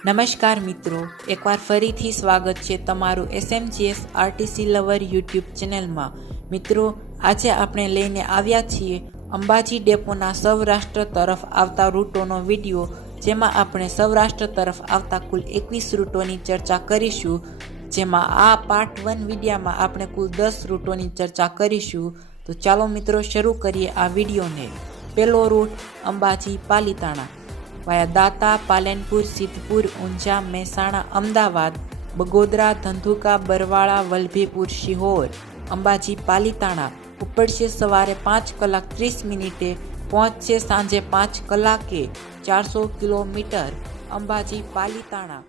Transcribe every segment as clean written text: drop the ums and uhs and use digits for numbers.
નમસ્કાર મિત્રો, એકવાર ફરીથી સ્વાગત છે તમારું SMGS આરટીસી લવર યુટ્યુબ ચેનલમાં। મિત્રો, આજે આપણે લઈને આવ્યા છીએ અંબાજી ડેપોના સૌરાષ્ટ્ર તરફ આવતા રૂટોનો વિડીયો, જેમાં આપણે સૌરાષ્ટ્ર તરફ આવતા કુલ 21 રૂટોની ચર્ચા કરીશું। જેમાં આ પાર્ટ 1 વિડીયોમાં આપણે કુલ 10 રૂટોની ચર્ચા કરીશું। તો ચાલો મિત્રો શરૂ કરીએ આ વિડીયોને। પહેલો રૂટ અંબાજી પાલીતાણા વાયા દાતા, પાલનપુર, સિદ્ધપુર, ઊંઝા, મહેસાણા, અમદાવાદ, બગોદરા, ધંધુકા, બરવાળા, વલભીપુર, શિહોર। અંબાજી પાલીતાણા ઉપડશે સવારે 5 કલાક 30 મિનિટે, પહોંચશે સાંજે 5 કલાકે, 400 કિલોમીટર। અંબાજી પાલીતાણા।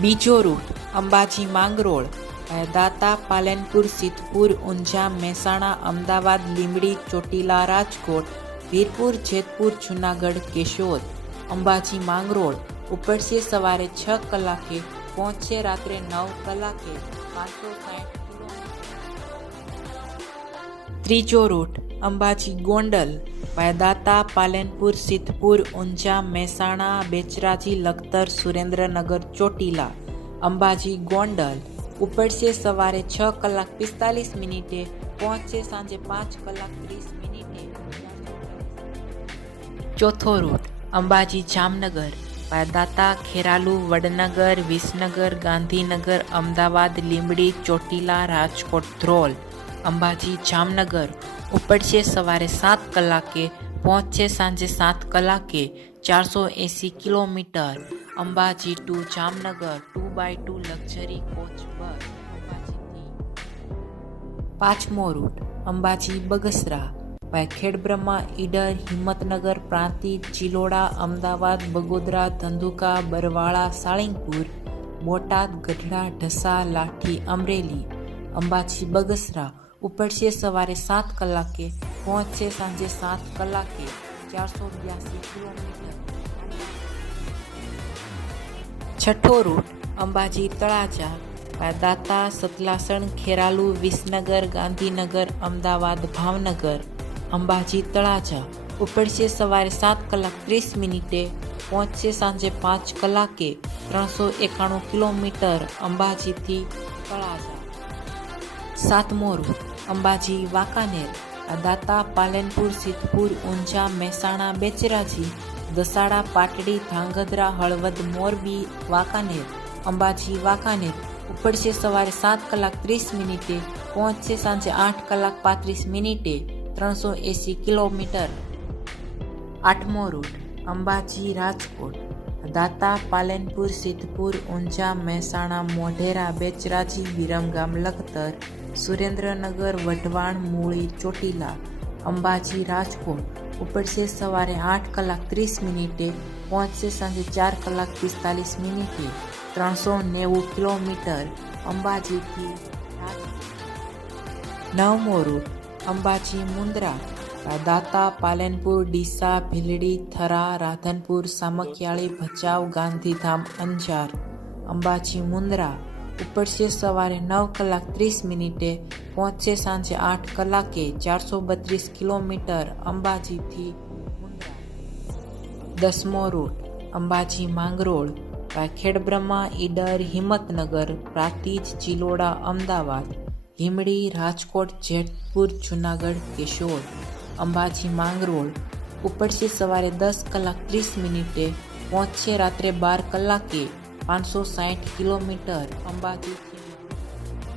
બીજો રૂટ અંબાજી માંગરોળ વાયા દાતા, પાલનપુર, સિદ્ધપુર, ઊંઝા, મહેસાણા, અમદાવાદ, લીંબડી, ચોટીલા, રાજકોટ, વીરપુર, જેતપુર, જૂનાગઢ, કેશોદ। અંબાજી માંગરોળ ઉપડશે સવારે 6 કલાકે, પહોંચશે રાત્રે 9 કલાકે, 560 કિલોમીટર। ત્રીજો રૂટ અંબાજી ગોંડલ વાયા દાતા, પાલનપુર, સિદ્ધપુર, ઊંઝા, મહેસાણા, બેચરાજી, લખતર, સુરેન્દ્રનગર, ચોટીલા। અંબાજી ગોંડલ ઉપડશે સવારે 6 કલાક 45 મિનિટે, પહોંચશે સાંજે 5 કલાક 30 મિનિટે। ચોથો રૂટ અંબાજી જામનગર વાયા દાતા, ખેરાલુ, વડનગર, વિસનગર, ગાંધીનગર, અમદાવાદ, લીંબડી, ચોટીલા, રાજકોટ, ધ્રોલ। અંબાજી જામનગર ઉપડશે સવારે 7 કલાકે, પહોંચશે સાંજે 7 કલાકે, 480 kilometre. Ambaji to Jamnagar 2x2 luxury coach bus અંબાજીથી। પાંચમો રૂટ અંબાજી બગસરા વાયા ખેડબ્રહ્મા, ઈડર, હિંમતનગર, પ્રાંતિજ, ચિલોડા, અમદાવાદ, બગોદરા, ધંધુકા, બરવાળા, સાળીંગપુર, બોટાદ, ગઢડા, ઢસા, લાઠી, અમરેલી। અંબાજી બગસરા ઉપડશે સવારે 7 કલાકે, પહોંચશે સાંજે 7 કલાકે, 482 કિલોમીટર। છઠ્ઠો રૂટ અંબાજી તળાજા વાયા દાતા, સતલાસણ, ખેરાલુ, વિસનગર, ગાંધીનગર, અમદાવાદ, ભાવનગર। અંબાજી તળાજા ઉપડશે સવારે 7 કલાક 30 મિનિટે, પહોંચશે સાંજે 5 કલાકે, 391 કિલોમીટર। અંબાજીથી તળાજા। સાતમો રૂટ અંબાજી વાંકાનેર દાતા, પાલનપુર, સિદ્ધપુર, ઊંઝા, મહેસાણા, બેચરાજી, દસાડા, પાટડી, ધાંગધ્રા, હળવદ, મોરબી, વાંકાનેર। અંબાજી વાંકાનેર ઉપડશે સવારે 7 કલાક 30 મિનિટે, પહોંચશે સાંજે 8 કલાક 35 મિનિટે, 380 કિલોમીટર। આઠમો રૂટ અંબાજી રાજકોટ દાતા, પાલનપુર, સિદ્ધપુર, ઊંઝા, મહેસાણા, મોઢેરા, બેચરાજી, વિરમગામ, લખતર, સુરેન્દ્રનગર, વઢવાણ, મૂળી, ચોટીલા। અંબાજી રાજકોટ ઉપડશે સવારે 8 કલાક 30 મિનિટે, પહોંચશે સાંજે 4 કલાક 45 મિનિટે, 390 કિલોમીટર। અંબાજીથી નવમો રૂટ અંબાજી મુન્દ્રા દાતા, પાલનપુર, ડીસા, ભીલડી, થરા, રાધનપુર, સામખિયાળી, ભચાઉ, ગાંધીધામ, અંજાર। અંબાજી મુન્દ્રા ઉપડશે સવારે 9 કલાક 30 મિનિટે, પહોંચશે સાંજે 8 કલાકે, 432 કિલોમીટર। અંબાજીથી મુન્દ્રા। દસમો રૂટ અંબાજી માંગરોળ વાયા ખેડબ્રહ્મા, ઈડર, હિંમતનગર, પ્રાંતિજ, ચિલોડા, અમદાવાદ, લીંબડી, રાજકોટ, જેતપુર, જૂનાગઢ, કેશોદ। અંબાજી માંગરોળ ઉપડશે સવારે 10 કલાક 30 મિનિટે, પહોંચશે રાત્રે 12 કલાકે, 560 કિલોમીટર। અંબાજીથી।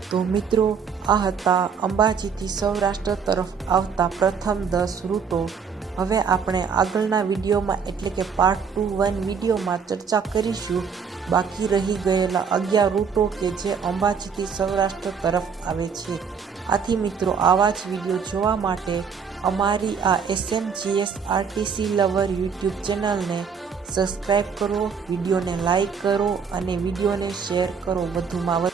તો મિત્રો, આ હતા અંબાજીથી સૌરાષ્ટ્ર તરફ આવતા પ્રથમ 10 રૂટો। હવે આપણે આગળના વિડીયોમાં એટલે કે પાર્ટ 1 વિડીયોમાં ચર્ચા કરીશું બાકી રહી ગયેલા 11 રૂટો કે જે અંબાજીથી સૌરાષ્ટ્ર તરફ આવે છે। આથી મિત્રો, આવા જ વિડીયો જોવા માટે અમારી આ SMGS આરટીસી લવર યુટ્યુબ ચેનલને સબસ્ક્રાઈબ કરો, વિડીયોને લાઈક કરો અને વિડીયોને શેર કરો વધુમાં વધુ।